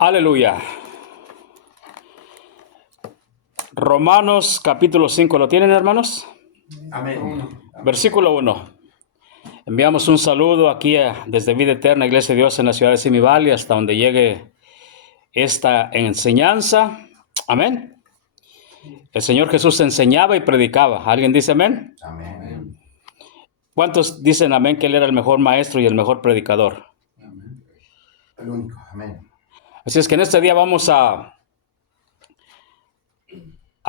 Aleluya. Romanos capítulo 5, ¿lo tienen, hermanos? Amén. Versículo 1. Enviamos un saludo aquí desde Vida Eterna, Iglesia de Dios en la ciudad de Simi Valley, hasta donde llegue esta enseñanza. Amén. El Señor Jesús enseñaba y predicaba. ¿Alguien dice amén? Amén. ¿Cuántos dicen amén que Él era el mejor maestro y el mejor predicador? Amén. El único. Amén. Así es que en este día vamos a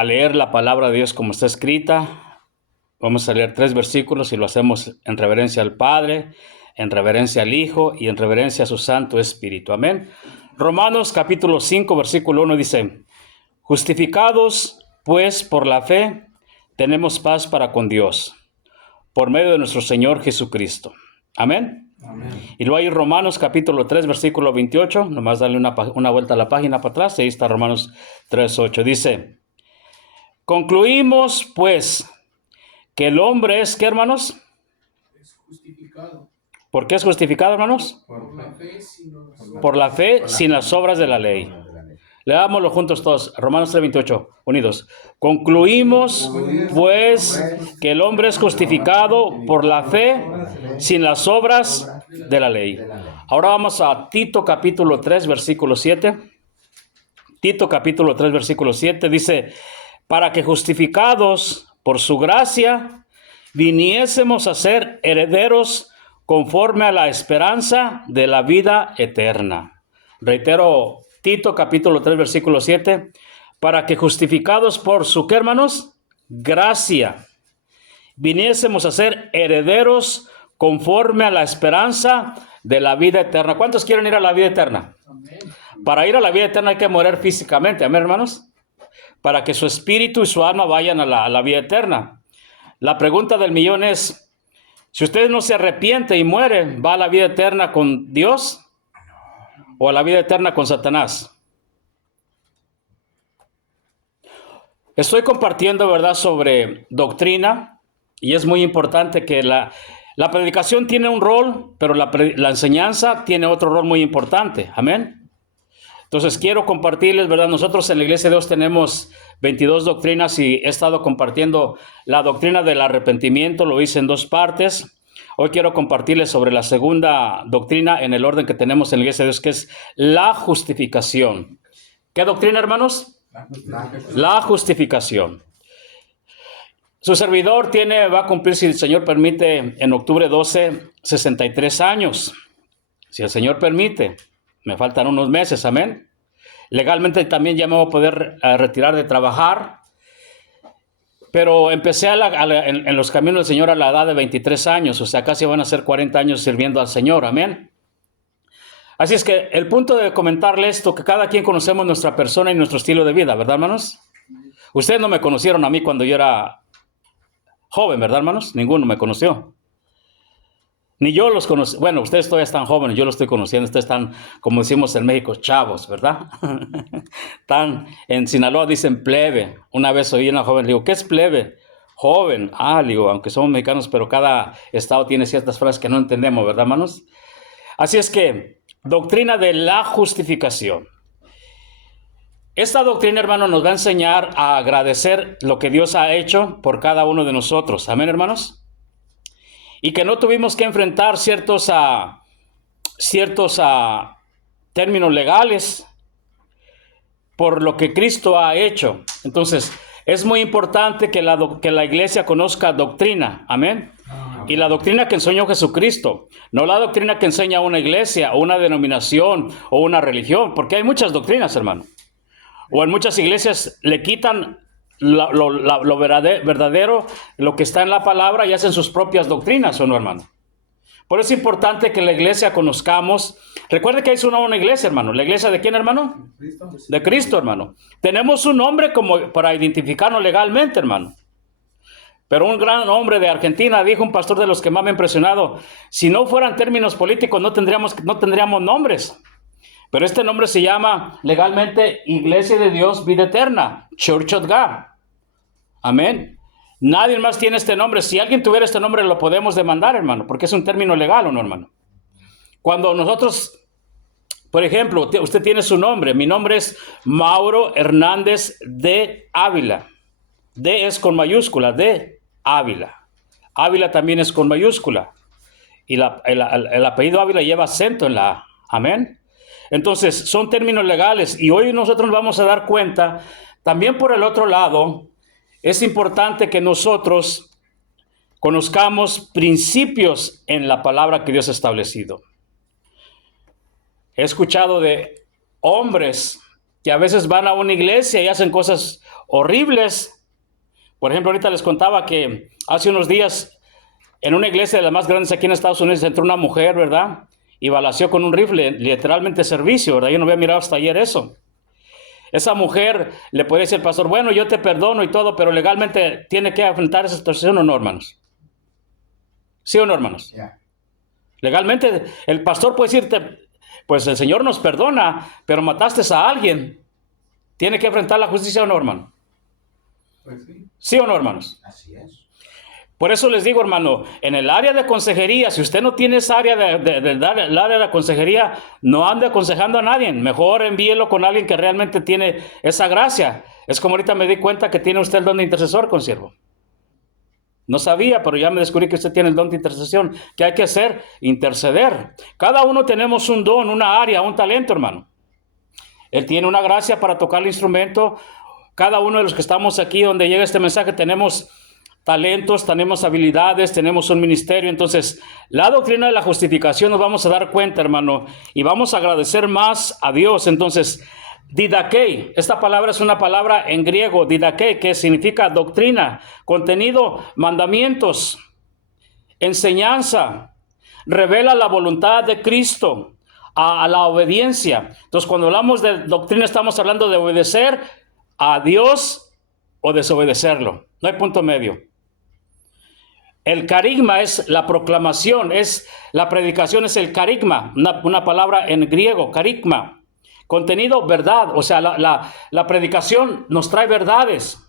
leer la palabra de Dios como está escrita. Vamos a leer 3 versículos y lo hacemos en reverencia al Padre, en reverencia al Hijo y en reverencia a su Santo Espíritu. Amén. Romanos capítulo 5, versículo 1 dice: Justificados pues por la fe, tenemos paz para con Dios, por medio de nuestro Señor Jesucristo. Amén. Amén. Y luego hay Romanos capítulo 3, versículo 28. Nomás darle una vuelta a la página para atrás. Y ahí está Romanos 3, 8. Dice: Concluimos pues que el hombre es, ¿qué, hermanos? Es justificado ¿Por qué es justificado, hermanos? por la fe sin las obras. Por la fe sin las obras de la ley. Leámoslo juntos todos. Romanos 3, 28. Unidos. Concluimos pues que el hombre es justificado por la fe sin las obras de la ley. Ahora vamos a Tito capítulo 3, versículo 7. Tito capítulo 3, versículo 7 dice: para que justificados por su gracia viniésemos a ser herederos conforme a la esperanza de la vida eterna. Reitero, Tito capítulo 3, versículo 7, para que justificados por su, ¿qué, hermanos? Gracia, viniésemos a ser herederos conforme a la esperanza de la vida eterna. ¿Cuántos quieren ir a la vida eterna? Amén. Para ir a la vida eterna hay que morir físicamente, amén, hermanos, para que su espíritu y su alma vayan a la vida eterna. La pregunta del millón es: si usted no se arrepiente y muere, ¿va a la vida eterna con Dios o a la vida eterna con Satanás? Estoy compartiendo, ¿verdad?, sobre doctrina, y es muy importante que la predicación tiene un rol, pero la enseñanza tiene otro rol muy importante. Amén. Entonces quiero compartirles, ¿verdad? Nosotros en la Iglesia de Dios tenemos 22 doctrinas y he estado compartiendo la doctrina del arrepentimiento, lo hice en 2 partes. Hoy quiero compartirles sobre la segunda doctrina en el orden que tenemos en la Iglesia de Dios, que es la justificación. ¿Qué doctrina, hermanos? La justificación. Su servidor va a cumplir, si el Señor permite, en octubre 12, 63 años. Si el Señor permite. Me faltan unos meses, amén. Legalmente también ya me voy a poder retirar de trabajar. Pero empecé en los caminos del Señor a la edad de 23 años. O sea, casi van a ser 40 años sirviendo al Señor, amén. Así es que el punto de comentarle esto, que cada quien conocemos nuestra persona y nuestro estilo de vida, ¿verdad, hermanos? Ustedes no me conocieron a mí cuando yo era joven, ¿verdad, hermanos? Ninguno me conoció. Ni yo los conocí. Bueno, ustedes todavía están jóvenes, yo los estoy conociendo. Ustedes están, como decimos en México, chavos, ¿verdad? En Sinaloa dicen plebe. Una vez oí a una joven, le digo, ¿qué es plebe? Joven. Le digo, aunque somos mexicanos, pero cada estado tiene ciertas frases que no entendemos, ¿verdad, hermanos? Así es que, doctrina de la justificación. Esta doctrina, hermano, nos va a enseñar a agradecer lo que Dios ha hecho por cada uno de nosotros. Amén, hermanos. Y que no tuvimos que enfrentar ciertos términos legales por lo que Cristo ha hecho. Entonces, es muy importante que la iglesia conozca doctrina. Amén. Y la doctrina que enseñó Jesucristo, no la doctrina que enseña una iglesia o una denominación o una religión, porque hay muchas doctrinas, hermano. O en muchas iglesias le quitan lo verdadero, lo que está en la palabra, y hacen sus propias doctrinas, ¿o no, hermano? Por eso es importante que la iglesia conozcamos. Recuerde que es una iglesia, hermano. ¿La iglesia de quién, hermano? De Cristo, hermano. Tenemos un nombre como para identificarnos legalmente, hermano. Pero un gran hombre de Argentina dijo, un pastor de los que más me ha impresionado: si no fueran términos políticos, no tendríamos nombres. Pero este nombre se llama legalmente Iglesia de Dios Vida Eterna, Church of God. Amén. Nadie más tiene este nombre. Si alguien tuviera este nombre, lo podemos demandar, hermano, porque es un término legal, ¿o no, hermano? Cuando nosotros Por ejemplo, usted tiene su nombre. Mi nombre es Mauro Hernández de Ávila. D es con mayúscula, de Ávila. Ávila también es con mayúscula. Y el apellido Ávila lleva acento en la A. Amén. Entonces, son términos legales. Y hoy nosotros nos vamos a dar cuenta. También por el otro lado, es importante que nosotros conozcamos principios en la palabra que Dios ha establecido. He escuchado de hombres que a veces van a una iglesia y hacen cosas horribles. Por ejemplo, ahorita les contaba que hace unos días en una iglesia de las más grandes aquí en Estados Unidos entró una mujer, ¿verdad? Y balaceó con un rifle, literalmente servicio, ¿verdad? Yo no había mirado hasta ayer eso. Esa mujer le puede decir al pastor, bueno, yo te perdono y todo, pero legalmente tiene que enfrentar esa situación, ¿o no, hermanos? ¿Sí o no, hermanos? Yeah. Legalmente el pastor puede decirte, pues el Señor nos perdona, pero mataste a alguien. ¿Tiene que enfrentar la justicia o no, hermano? Pues sí. ¿Sí o no, hermanos? Así es. Por eso les digo, hermano, en el área de consejería, si usted no tiene esa área el área de la consejería, no ande aconsejando a nadie. Mejor envíelo con alguien que realmente tiene esa gracia. Es como ahorita me di cuenta que tiene usted el don de intercesor, consiervo. No sabía, pero ya me descubrí que usted tiene el don de intercesión. ¿Qué hay que hacer? Interceder. Cada uno tenemos un don, una área, un talento, hermano. Él tiene una gracia para tocar el instrumento. Cada uno de los que estamos aquí donde llega este mensaje tenemos talentos, tenemos habilidades, tenemos un ministerio. Entonces, la doctrina de la justificación nos vamos a dar cuenta, hermano, y vamos a agradecer más a Dios. Entonces, didakei, esta palabra es una palabra en griego, didakei, que significa doctrina, contenido, mandamientos, enseñanza, revela la voluntad de Cristo a la obediencia. Entonces, cuando hablamos de doctrina, estamos hablando de obedecer a Dios o desobedecerlo. No hay punto medio. El carigma es la proclamación, la predicación es el carigma, una palabra en griego, carigma. Contenido, verdad, o sea, la predicación nos trae verdades.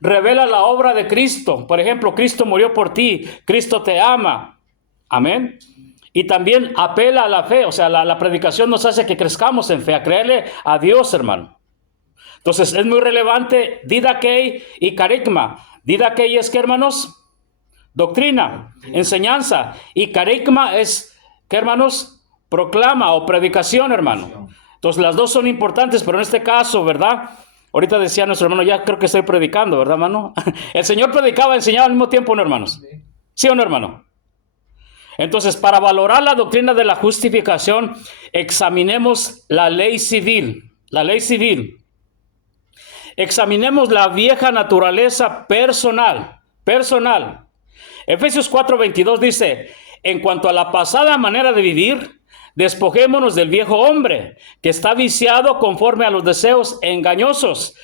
Revela la obra de Cristo. Por ejemplo, Cristo murió por ti, Cristo te ama. Amén. Y también apela a la fe, o sea, la predicación nos hace que crezcamos en fe, a creerle a Dios, hermano. Entonces, es muy relevante didakei y carigma. Didakei es, ¿qué, hermanos? Doctrina, enseñanza. Y carigma es, ¿qué, hermanos? Proclama o predicación, hermano. Entonces, las dos son importantes, pero en este caso, ¿verdad? Ahorita decía nuestro hermano, ya creo que estoy predicando, ¿verdad, hermano? El Señor predicaba y enseñaba al mismo tiempo, ¿no, hermanos? ¿Sí o no, hermano? Entonces, para valorar la doctrina de la justificación, examinemos la ley civil. La ley civil. Examinemos la vieja naturaleza personal. Efesios 4:22 dice, en cuanto a la pasada manera de vivir, despojémonos del viejo hombre, que está viciado conforme a los deseos engañosos.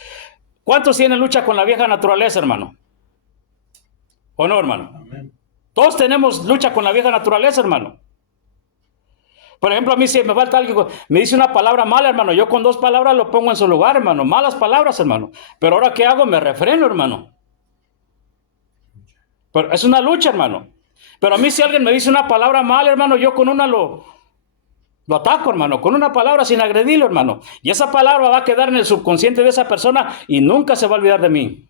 ¿Cuántos tienen lucha con la vieja naturaleza, hermano? ¿O no, hermano? Amén. Todos tenemos lucha con la vieja naturaleza, hermano. Por ejemplo, a mí si me falta algo, me dice una palabra mala, hermano, yo con 2 palabras lo pongo en su lugar, hermano. Malas palabras, hermano. Pero ahora, ¿qué hago? Me refreno, hermano. Pero es una lucha, hermano. Pero a mí si alguien me dice una palabra mala, hermano, yo con una lo ataco, hermano. Con una palabra sin agredirlo, hermano. Y esa palabra va a quedar en el subconsciente de esa persona y nunca se va a olvidar de mí.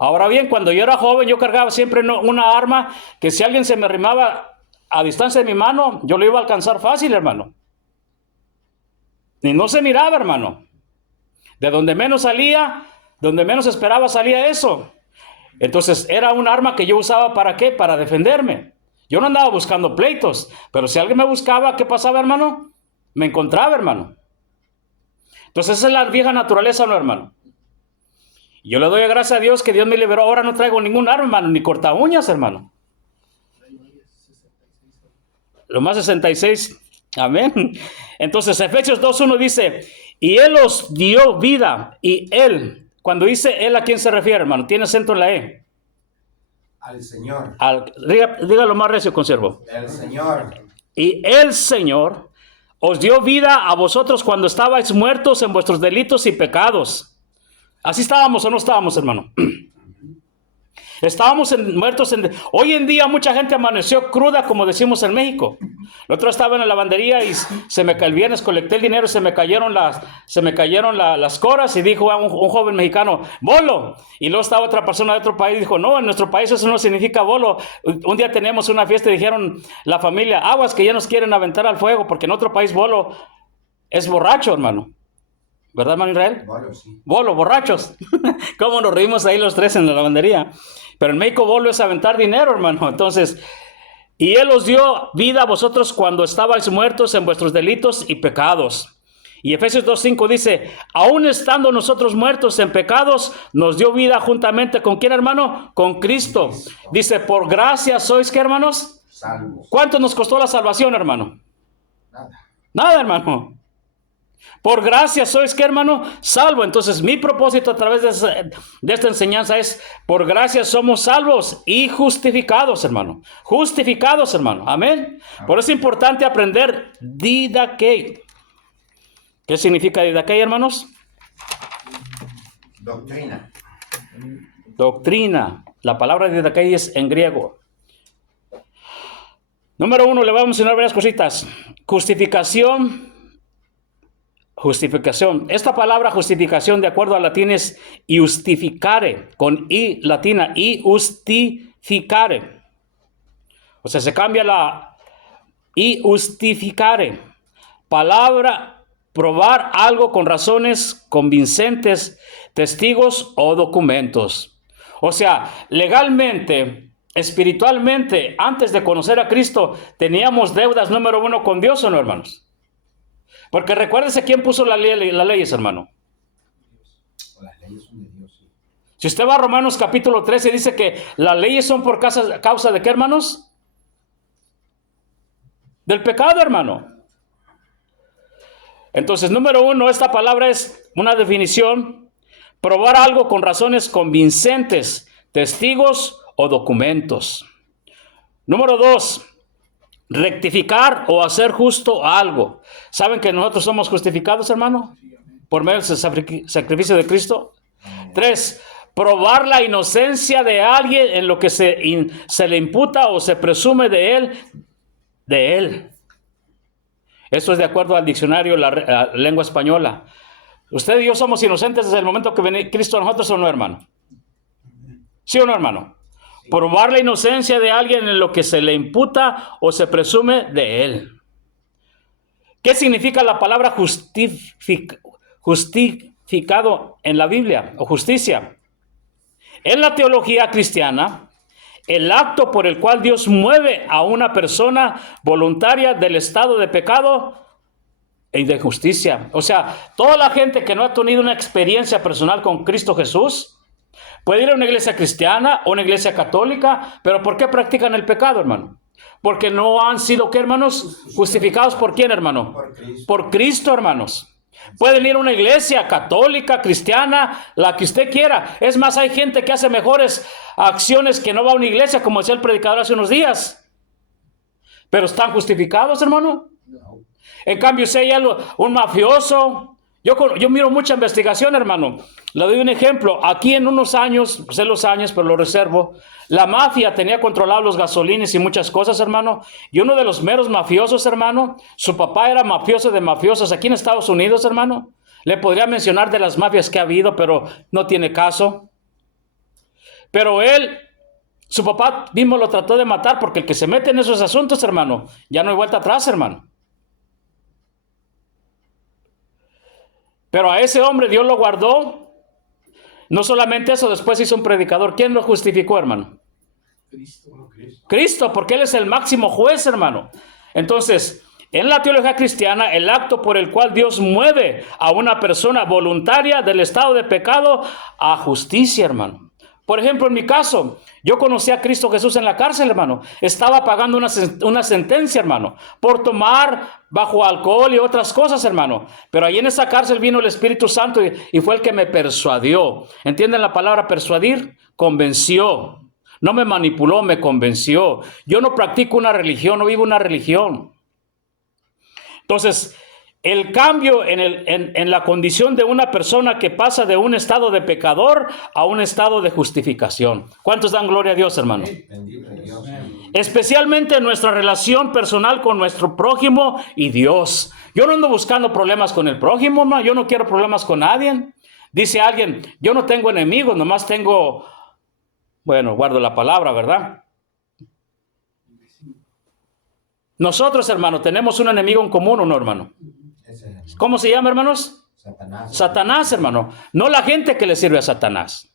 Ahora bien, cuando yo era joven, yo cargaba siempre una arma que si alguien se me arrimaba a distancia de mi mano, yo lo iba a alcanzar fácil, hermano. Y no se miraba, hermano. De donde menos salía, donde menos esperaba, salía eso. Entonces, era un arma que yo usaba, ¿para qué? Para defenderme. Yo no andaba buscando pleitos, pero si alguien me buscaba, ¿qué pasaba, hermano? Me encontraba, hermano. Entonces, esa es la vieja naturaleza, ¿no, hermano? Yo le doy gracias a Dios que Dios me liberó. Ahora no traigo ningún arma, hermano, ni corta uñas, hermano. Lo más 66. Amén. Entonces, Efesios 2:1 dice, y Él os dio vida. Y Él, cuando dice Él, ¿a quién se refiere, hermano? Tiene acento en la E. Al Señor. Dígalo más recio, consiervo. El Señor. Y el Señor os dio vida a vosotros cuando estabais muertos en vuestros delitos y pecados. ¿Así estábamos o no estábamos, hermano? Estábamos muertos. Hoy en día mucha gente amaneció cruda, como decimos en México. El otro estaba en la lavandería y el viernes colecté el dinero, se me cayeron las coras y dijo un joven mexicano, bolo. Y luego estaba otra persona de otro país y dijo, no, en nuestro país eso no significa bolo. Un día teníamos una fiesta y dijeron la familia, aguas que ya nos quieren aventar al fuego, porque en otro país bolo es borracho, hermano. ¿Verdad, hermano Israel? Bolo, sí. Bolo, borrachos. ¿Cómo nos reímos ahí los tres en la lavandería? Pero en México bolo es aventar dinero, hermano. Entonces, y Él os dio vida a vosotros cuando estabais muertos en vuestros delitos y pecados. Y Efesios 2:5 dice, aún estando nosotros muertos en pecados, nos dio vida juntamente ¿con quién, hermano? Con Cristo. Dice, por gracia sois, ¿qué, hermanos? Salvos. ¿Cuánto nos costó la salvación, hermano? Nada. Nada, hermano. Por gracia sois, ¿qué, hermano? Salvo. Entonces, mi propósito a través de esta enseñanza es, por gracia somos salvos y justificados, hermano. Justificados, hermano. Amén. Por eso es importante aprender didaquei. ¿Qué significa didaquei, hermanos? Doctrina. Doctrina. La palabra didaquei es en griego. Número 1, le voy a mencionar varias cositas. Justificación. Esta palabra justificación, de acuerdo al latín, es iustificare, con i latina, iustificare. O sea, se cambia la iustificare. Palabra, probar algo con razones convincentes, testigos o documentos. O sea, legalmente, espiritualmente, antes de conocer a Cristo, teníamos deudas número 1 con Dios, ¿o no, hermanos? Porque recuérdese quién puso las leyes, hermano. Las leyes son de Dios, sí. Si usted va a Romanos capítulo 13, dice que las leyes son por causa de qué, hermanos? Del pecado, hermano. Entonces, número 1, esta palabra es una definición. Probar algo con razones convincentes, testigos o documentos. Número 2. Rectificar o hacer justo algo. ¿Saben que nosotros somos justificados, hermano? Por medio del sacrificio de Cristo. 3. Probar la inocencia de alguien en lo que se le imputa o se presume de él. Esto es de acuerdo al diccionario, la lengua española. Usted y yo somos inocentes desde el momento que viene Cristo a nosotros, ¿o no, hermano? ¿Sí o no, hermano? Probar la inocencia de alguien en lo que se le imputa o se presume de él. ¿Qué significa la palabra justificado en la Biblia o justicia? En la teología cristiana, el acto por el cual Dios mueve a una persona voluntaria del estado de pecado y de justicia. O sea, toda la gente que no ha tenido una experiencia personal con Cristo Jesús puede ir a una iglesia cristiana o una iglesia católica, pero ¿por qué practican el pecado, hermano? Porque no han sido, ¿qué, hermanos? Justificados ¿por quién, hermano? Por Cristo, hermanos. Pueden ir a una iglesia católica, cristiana, la que usted quiera. Es más, hay gente que hace mejores acciones que no va a una iglesia, como decía el predicador hace unos días. ¿Pero están justificados, hermano? No. En cambio, si hay un mafioso... Yo miro mucha investigación, hermano. Le doy un ejemplo. Aquí en unos años, sé los años, pero lo reservo, la mafia tenía controlados los gasolines y muchas cosas, hermano. Y uno de los meros mafiosos, hermano, su papá era mafioso de mafiosos aquí en Estados Unidos, hermano. Le podría mencionar de las mafias que ha habido, pero no tiene caso. Pero su papá mismo lo trató de matar, porque el que se mete en esos asuntos, hermano, ya no hay vuelta atrás, hermano. Pero a ese hombre Dios lo guardó. No solamente eso, después hizo un predicador. ¿Quién lo justificó, hermano? Cristo, porque Él es el máximo juez, hermano. Entonces, en la teología cristiana, el acto por el cual Dios mueve a una persona voluntaria del estado de pecado a justicia, hermano. Por ejemplo, en mi caso, yo conocí a Cristo Jesús en la cárcel, hermano. Estaba pagando una sentencia, hermano, por tomar bajo alcohol y otras cosas, hermano. Pero ahí en esa cárcel vino el Espíritu Santo y fue el que me persuadió. ¿Entienden la palabra persuadir? Convenció. No me manipuló, me convenció. Yo no practico una religión, no vivo una religión. Entonces, el cambio en la condición de una persona que pasa de un estado de pecador a un estado de justificación. ¿Cuántos dan gloria a Dios, hermano? Bendito Dios. Especialmente en nuestra relación personal con nuestro prójimo y Dios. Yo no ando buscando problemas con el prójimo, ¿no? Yo no quiero problemas con nadie. Dice alguien, yo no tengo enemigos, nomás tengo, bueno, guardo la palabra, ¿verdad? Nosotros, hermano, tenemos un enemigo en común, ¿o no, hermano? ¿Cómo se llama, hermanos? Satanás. Satanás, hermano. No la gente que le sirve a Satanás.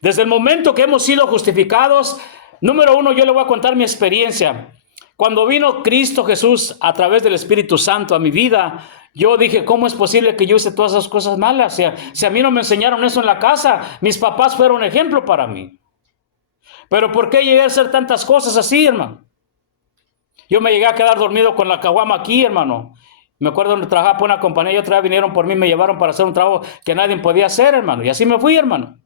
Desde el momento que hemos sido justificados, número uno, yo le voy a contar mi experiencia. Cuando vino Cristo Jesús a través del Espíritu Santo a mi vida, yo dije, ¿cómo es posible que yo hice todas esas cosas malas? Si a mí no me enseñaron eso en la casa, mis papás fueron ejemplo para mí. Pero ¿por qué llegué a hacer tantas cosas así, hermano? Yo me llegué a quedar dormido con la caguama aquí, hermano. Me acuerdo donde trabajaba por una compañía y otra vez vinieron por mí y me llevaron para hacer un trabajo que nadie podía hacer, hermano. Y así me fui, hermano.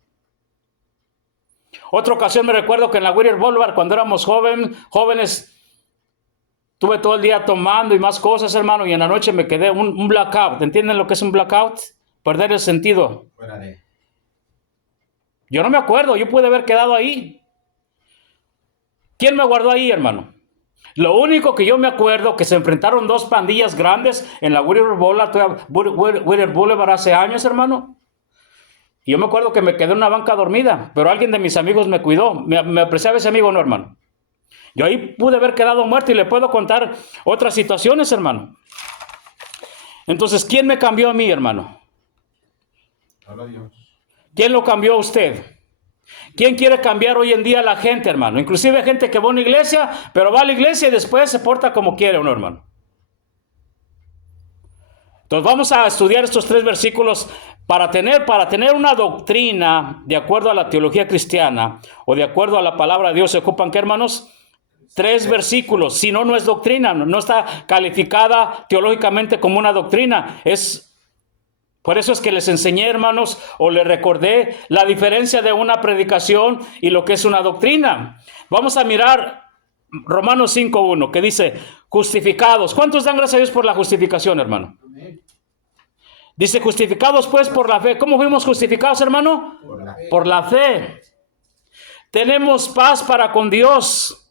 Otra ocasión me recuerdo que en la Whittier Boulevard, cuando éramos jóvenes, estuve todo el día tomando y más cosas, hermano, y en la noche me quedé un blackout. ¿Entienden lo que es un blackout? Perder el sentido. Fuera de. Yo no me acuerdo, yo pude haber quedado ahí. ¿Quién me guardó ahí, hermano? Lo único que yo me acuerdo que se enfrentaron dos pandillas grandes en la Whittier Boulevard hace años, hermano. Y yo me acuerdo que me quedé en una banca dormida, pero alguien de mis amigos me cuidó. Me apreciaba ese amigo, no, hermano. Yo ahí pude haber quedado muerto y le puedo contar otras situaciones, hermano. Entonces, ¿quién me cambió a mí, hermano? Solo Dios. ¿Quién lo cambió a usted? ¿Quién quiere cambiar hoy en día a la gente, hermano? Inclusive gente que va a una iglesia, pero va a la iglesia y después se porta como quiere, ¿o no, hermano? Entonces vamos a estudiar estos 3 versículos para tener una doctrina de acuerdo a la teología cristiana o de acuerdo a la palabra de Dios. ¿Se ocupan qué, hermanos? 3 versículos. Si no, no es doctrina. No está calificada teológicamente como una doctrina. Por eso es que les enseñé, hermanos, o les recordé la diferencia de una predicación y lo que es una doctrina. Vamos a mirar Romanos 5:1, que dice, justificados. ¿Cuántos dan gracias a Dios por la justificación, hermano? Dice, justificados pues por la fe. ¿Cómo fuimos justificados, hermano? Por la fe. Tenemos paz para con Dios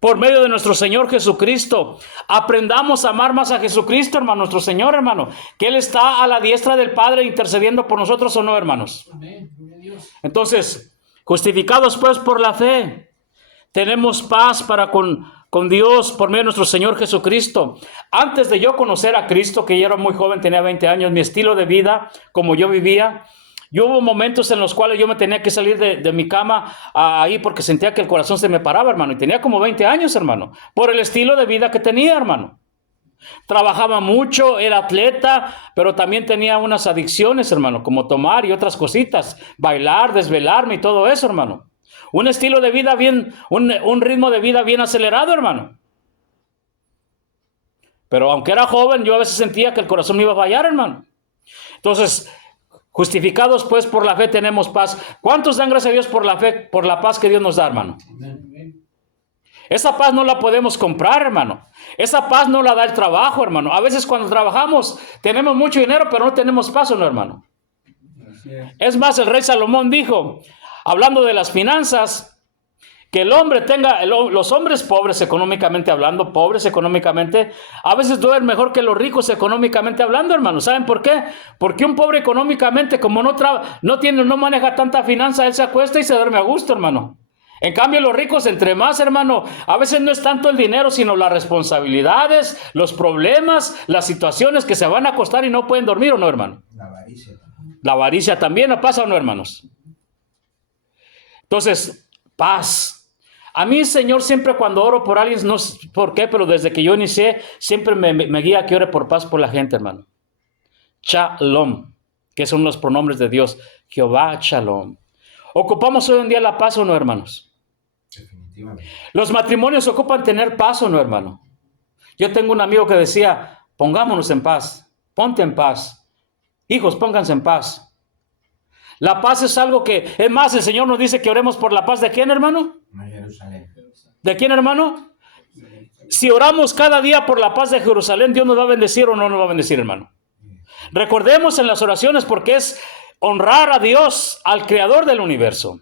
por medio de nuestro Señor Jesucristo. Aprendamos a amar más a Jesucristo, hermano, nuestro Señor, hermano, que Él está a la diestra del Padre intercediendo por nosotros, ¿o no, hermanos? Entonces, justificados pues por la fe, tenemos paz para con Dios por medio de nuestro Señor Jesucristo. Antes de yo conocer a Cristo, que yo era muy joven, tenía 20 años, mi estilo de vida, como yo vivía, yo hubo momentos en los cuales yo me tenía que salir de mi cama ahí porque sentía que el corazón se me paraba, hermano. Y tenía como 20 años, hermano, por el estilo de vida que tenía, hermano. Trabajaba mucho, era atleta, pero también tenía unas adicciones, hermano, como tomar y otras cositas, bailar, desvelarme y todo eso, hermano. Un estilo de vida un ritmo de vida bien acelerado, hermano. Pero aunque era joven, yo a veces sentía que el corazón me iba a fallar, hermano. Entonces, justificados pues por la fe tenemos paz. ¿Cuántos dan gracias a Dios por la fe, por la paz que Dios nos da, hermano? Esa paz no la podemos comprar, hermano. Esa paz no la da el trabajo, hermano. A veces cuando trabajamos tenemos mucho dinero, pero no tenemos paz, ¿no, hermano? Es más, el rey Salomón dijo, hablando de las finanzas, que el hombre los hombres pobres económicamente hablando, pobres económicamente, a veces duermen mejor que los ricos económicamente hablando, hermano. ¿Saben por qué? Porque un pobre económicamente, como no maneja tanta finanza, él se acuesta y se duerme a gusto, hermano. En cambio, los ricos, entre más, hermano, a veces no es tanto el dinero, sino las responsabilidades, los problemas, las situaciones que se van a acostar y no pueden dormir, ¿o no, hermano? La avaricia también. La avaricia también, ¿no pasa o no, hermanos? Entonces, paz. A mí, Señor, siempre cuando oro por alguien, no sé por qué, pero desde que yo inicié, siempre me guía a que ore por paz por la gente, hermano. Shalom, que son los pronombres de Dios. Jehová, Shalom. ¿Ocupamos hoy en día la paz o no, hermanos? Definitivamente. Los matrimonios ocupan tener paz o no, hermano. Yo tengo un amigo que decía, pongámonos en paz, ponte en paz. Hijos, pónganse en paz. La paz es algo que, es más, el Señor nos dice que oremos por la paz de quién, hermano. Jerusalén. ¿De quién, hermano? Si oramos cada día por la paz de Jerusalén, ¿Dios nos va a bendecir o no nos va a bendecir, hermano? Recordemos en las oraciones porque es honrar a Dios, al creador del universo.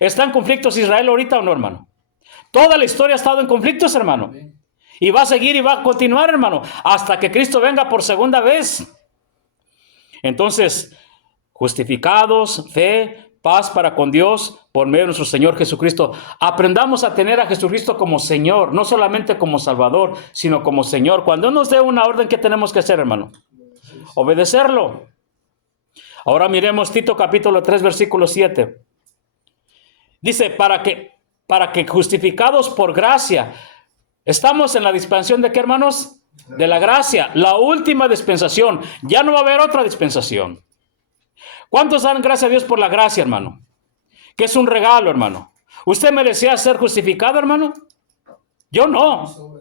¿Está en conflictos Israel ahorita o no, hermano? Toda la historia ha estado en conflictos, hermano. Y va a seguir y va a continuar, hermano, hasta que Cristo venga por segunda vez. Entonces, justificados, fe, paz para con Dios por medio de nuestro Señor Jesucristo. Aprendamos a tener a Jesucristo como Señor, no solamente como Salvador, sino como Señor. Cuando Él nos dé una orden, ¿qué tenemos que hacer, hermano? Obedecerlo. Ahora miremos Tito capítulo 3, versículo 7. Dice, para que justificados por gracia, estamos en la dispensación de ¿qué, hermanos? De la gracia, la última dispensación. Ya no va a haber otra dispensación. ¿Cuántos dan gracias a Dios por la gracia, hermano? Que es un regalo, hermano. ¿Usted merecía ser justificado, hermano? Yo no.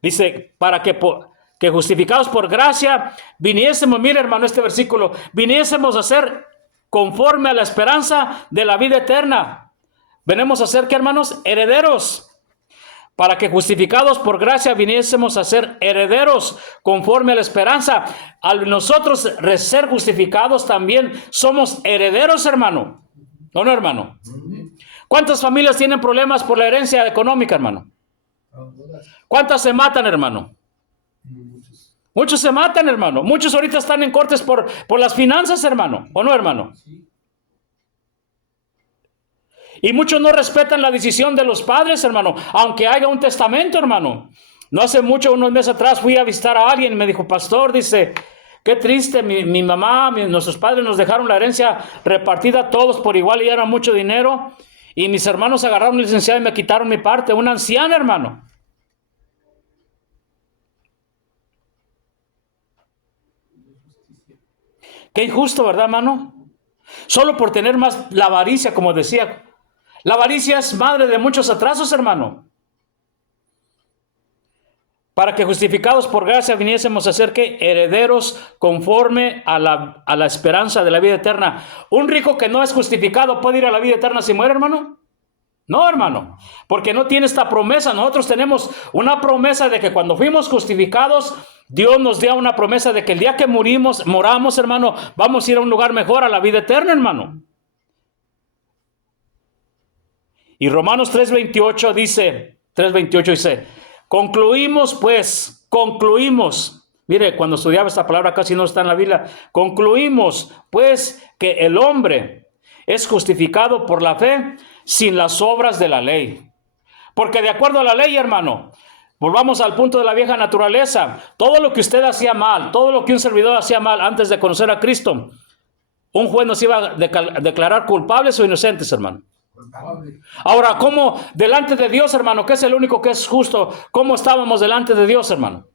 Dice, para que justificados por gracia, viniésemos, mire, hermano, este versículo, viniésemos a ser conforme a la esperanza de la vida eterna. Venimos a ser, ¿qué, hermanos? Herederos. Para que justificados por gracia viniésemos a ser herederos conforme a la esperanza. Al nosotros ser justificados también somos herederos, hermano. ¿O no, hermano? ¿Cuántas familias tienen problemas por la herencia económica, hermano? ¿Cuántas se matan, hermano? Muchos se matan, hermano. Muchos ahorita están en cortes por las finanzas, hermano. ¿O no, hermano? Y muchos no respetan la decisión de los padres, hermano, aunque haya un testamento, hermano. No hace mucho, unos meses atrás, fui a visitar a alguien y me dijo, pastor, dice, qué triste, mi mamá, nuestros padres nos dejaron la herencia repartida todos por igual y era mucho dinero. Y mis hermanos agarraron la licenciada y me quitaron mi parte, una anciana, hermano. Qué injusto, ¿verdad, hermano? Solo por tener más la avaricia, como decía. La avaricia es madre de muchos atrasos, hermano. Para que justificados por gracia viniésemos a ser ¿qué? Herederos conforme a la esperanza de la vida eterna. ¿Un rico que no es justificado puede ir a la vida eterna si muere, hermano? No, hermano, porque no tiene esta promesa. Nosotros tenemos una promesa de que cuando fuimos justificados, Dios nos dio una promesa de que el día que moramos, hermano, vamos a ir a un lugar mejor, a la vida eterna, hermano. Y Romanos 3:28 dice, concluimos, mire, cuando estudiaba esta palabra casi no está en la Biblia, concluimos, pues, que el hombre es justificado por la fe sin las obras de la ley. Porque de acuerdo a la ley, hermano, volvamos al punto de la vieja naturaleza, todo lo que usted hacía mal, todo lo que un servidor hacía mal antes de conocer a Cristo, un juez nos iba a declarar culpables o inocentes, hermano. Ahora, ¿cómo delante de Dios, hermano, que es el único que es justo, cómo estábamos delante de Dios, hermano?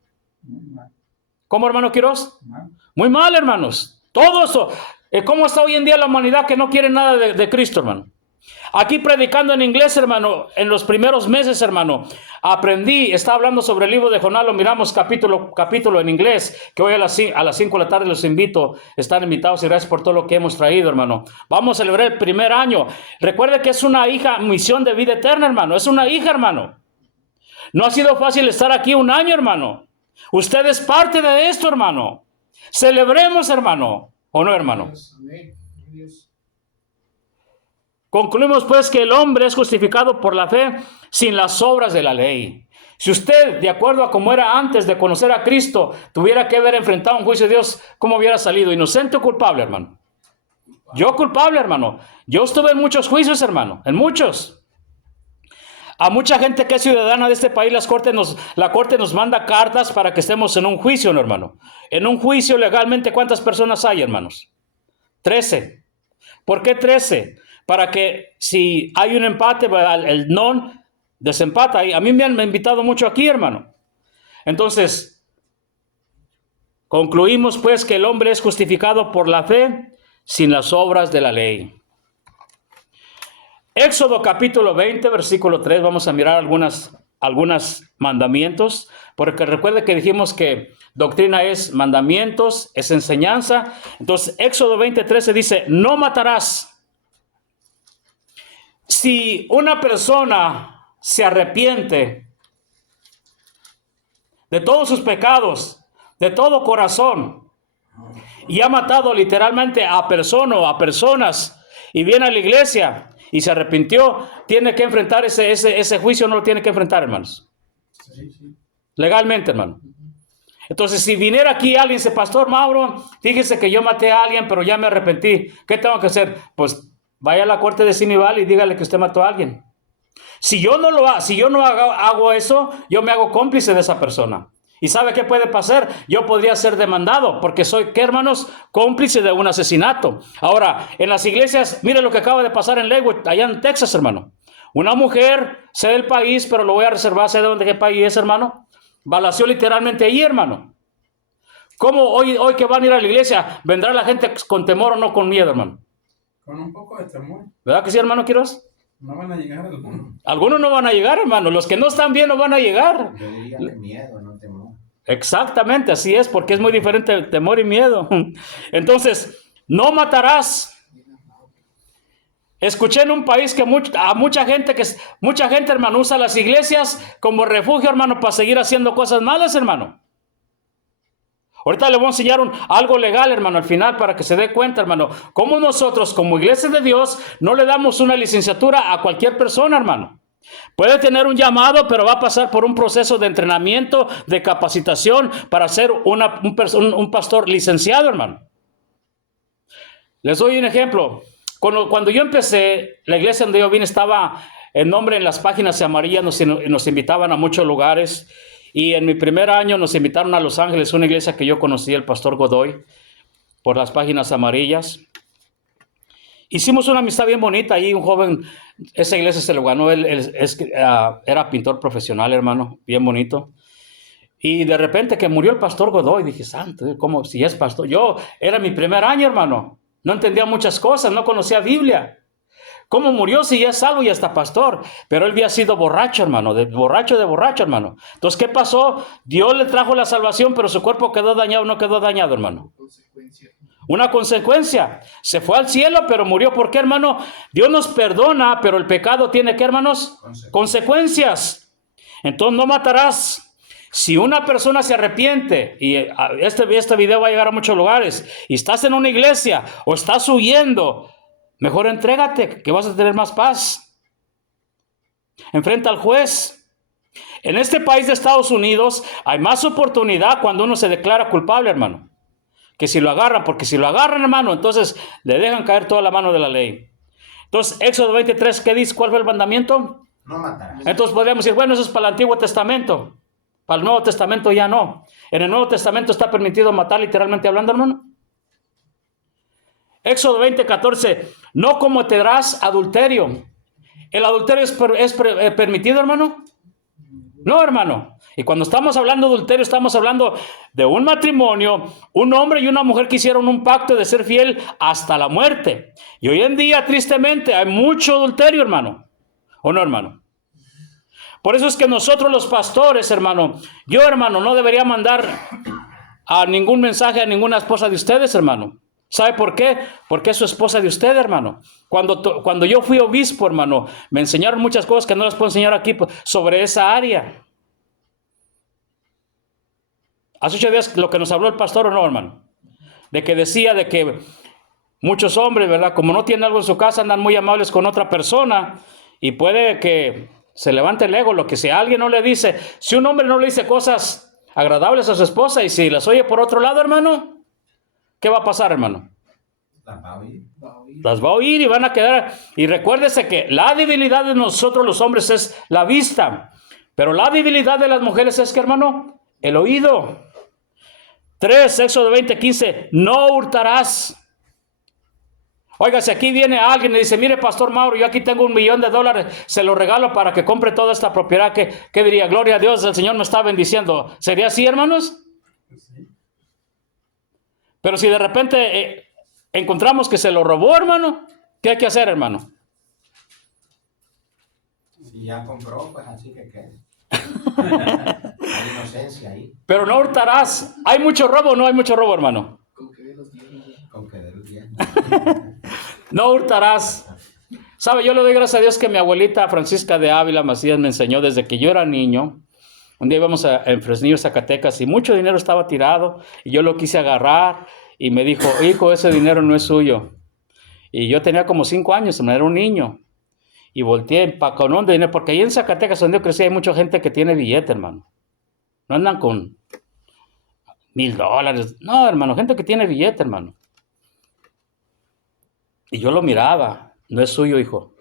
¿Cómo, hermano Quiroz? Muy mal, hermanos. Todo eso. ¿Cómo está hoy en día la humanidad que no quiere nada de Cristo, hermano? Aquí predicando en inglés, hermano, en los primeros meses, hermano, estaba hablando sobre el libro de Jonás, lo miramos capítulo en inglés, que hoy a las 5 de la tarde los invito, están invitados y gracias por todo lo que hemos traído, hermano. Vamos a celebrar el primer año. Recuerde que es una misión de vida eterna, hermano, es una hija, hermano. No ha sido fácil estar aquí un año, hermano. Usted es parte de esto, hermano. Celebremos, hermano, ¿o no, hermano? Amén. Concluimos pues que el hombre es justificado por la fe sin las obras de la ley. Si usted, de acuerdo a como era antes de conocer a Cristo, tuviera que haber enfrentado un juicio de Dios, ¿cómo hubiera salido? ¿Inocente o culpable, hermano? Yo culpable, hermano. Yo estuve en muchos juicios, hermano, en muchos. A mucha gente que es ciudadana de este país, la corte nos manda cartas para que estemos en un juicio, ¿no, hermano? En un juicio legalmente, ¿cuántas personas hay, hermanos? 13. ¿Por qué 13? Para que si hay un empate, el non desempata. A mí me han invitado mucho aquí, hermano. Entonces, concluimos pues que el hombre es justificado por la fe sin las obras de la ley. Éxodo capítulo 20, versículo 3, vamos a mirar algunos mandamientos, porque recuerde que dijimos que doctrina es mandamientos, es enseñanza. Entonces, Éxodo 20, 13 dice, no matarás. Si una persona se arrepiente de todos sus pecados, de todo corazón, y ha matado literalmente a personas o a personas, y viene a la iglesia y se arrepintió, tiene que enfrentar ese juicio, no lo tiene que enfrentar, hermanos. Legalmente, hermano. Entonces, si viniera aquí alguien y dice, Pastor Mauro, fíjese que yo maté a alguien, pero ya me arrepentí, ¿qué tengo que hacer? Pues vaya a la corte de Simival y dígale que usted mató a alguien. Si yo no hago eso, yo me hago cómplice de esa persona. ¿Y sabe qué puede pasar? Yo podría ser demandado porque soy, ¿qué, hermanos? Cómplice de un asesinato. Ahora, en las iglesias, mire lo que acaba de pasar en Lakewood, allá en Texas, hermano. Una mujer, sé del país, pero lo voy a reservar, sé de dónde, qué país es, hermano. Balació literalmente ahí, hermano. ¿Cómo hoy que van a ir a la iglesia, vendrá la gente con temor o no con miedo, hermano? Con un poco de temor. ¿Verdad que sí, hermano Quiroz? No van a llegar algunos. Algunos no van a llegar, hermano. Los que no están bien no van a llegar. Yo diría de miedo, no temor. Exactamente, así es, porque es muy diferente el temor y miedo. Entonces, no matarás. Escuché en un país que mucha gente, hermano, usa las iglesias como refugio, hermano, para seguir haciendo cosas malas, hermano. Ahorita le voy a enseñar algo legal, hermano, al final, para que se dé cuenta, hermano, cómo nosotros, como iglesia de Dios, no le damos una licenciatura a cualquier persona, hermano. Puede tener un llamado, pero va a pasar por un proceso de entrenamiento, de capacitación, para ser un pastor licenciado, hermano. Les doy un ejemplo. Cuando yo empecé, la iglesia donde yo vine estaba el nombre en las páginas amarillas, nos invitaban a muchos lugares. Y en mi primer año nos invitaron a Los Ángeles, una iglesia que yo conocí, el pastor Godoy, por las páginas amarillas. Hicimos una amistad bien bonita ahí, un joven, esa iglesia se lo ganó, él era pintor profesional, hermano, bien bonito. Y de repente que murió el pastor Godoy, dije, santo, ¿cómo si es pastor? Yo, era mi primer año, hermano, no entendía muchas cosas, no conocía Biblia. ¿Cómo murió si ya es salvo y hasta pastor? Pero él había sido borracho, hermano, de borracho, hermano. Entonces, ¿qué pasó? Dios le trajo la salvación, pero su cuerpo quedó dañado, no quedó dañado, hermano. Una consecuencia. Se fue al cielo, pero murió. ¿Por qué, hermano? Dios nos perdona, pero el pecado tiene, ¿qué, hermanos? Consecuencias. Entonces, no matarás. Si una persona se arrepiente, y este video va a llegar a muchos lugares, y estás en una iglesia o estás huyendo, mejor entrégate, que vas a tener más paz. Enfrenta al juez. En este país de Estados Unidos hay más oportunidad cuando uno se declara culpable, hermano, que si lo agarran, porque si lo agarran, hermano, entonces le dejan caer toda la mano de la ley. Entonces, Éxodo 23, ¿qué dice? ¿Cuál fue el mandamiento? No matarás. Entonces podríamos decir, bueno, eso es para el Antiguo Testamento. Para el Nuevo Testamento ya no. En el Nuevo Testamento está permitido matar, literalmente hablando, hermano. Éxodo 20, 14, no cometerás adulterio. ¿El adulterio es permitido, hermano? No, hermano. Y cuando estamos hablando de adulterio, estamos hablando de un matrimonio, un hombre y una mujer que hicieron un pacto de ser fiel hasta la muerte. Y hoy en día, tristemente, hay mucho adulterio, hermano. ¿O no, hermano? Por eso es que nosotros los pastores, hermano, yo, hermano, no debería mandar a ningún mensaje a ninguna esposa de ustedes, hermano. ¿Sabe por qué? Porque es su esposa de usted, hermano. Cuando yo fui obispo, hermano, me enseñaron muchas cosas que no las puedo enseñar aquí sobre esa área. Hace 8 días lo que nos habló el pastor, ¿o no, hermano? De que decía de que muchos hombres, ¿verdad? Como no tienen algo en su casa, andan muy amables con otra persona y puede que se levante el ego. Lo que si alguien no le dice, si un hombre no le dice cosas agradables a su esposa y si las oye por otro lado, hermano, ¿qué va a pasar, hermano? Las va a oír. Las va a oír y van a quedar. Y recuérdese que la debilidad de nosotros los hombres es la vista. Pero la debilidad de las mujeres es, ¿qué, hermano? El oído. 3, Éxodo 20, 15. No hurtarás. Oiga, si aquí viene alguien y dice, mire, Pastor Mauro, yo aquí tengo $1 millón, se lo regalo para que compre toda esta propiedad. ¿Qué diría? Gloria a Dios, el Señor me está bendiciendo. ¿Sería así, hermanos? Pero si de repente encontramos que se lo robó, hermano, ¿qué hay que hacer, hermano? Si ya compró, pues así que quede. Hay inocencia ahí. Pero no hurtarás. ¿Hay mucho robo o no hay mucho robo, hermano? Con que dé los diezmos. No hurtarás. ¿Sabe? Yo le doy gracias a Dios que mi abuelita Francisca de Ávila Macías me enseñó desde que yo era niño. Un día íbamos en Fresnillo, Zacatecas, y mucho dinero estaba tirado, y yo lo quise agarrar, y me dijo, hijo, ese dinero no es suyo. Y yo tenía como 5 años, era un niño, y volteé empaconón de dinero, porque ahí en Zacatecas, donde yo crecí, hay mucha gente que tiene billete, hermano. No andan con $1,000. No, hermano, gente que tiene billete, hermano. Y yo lo miraba, no es suyo, hijo.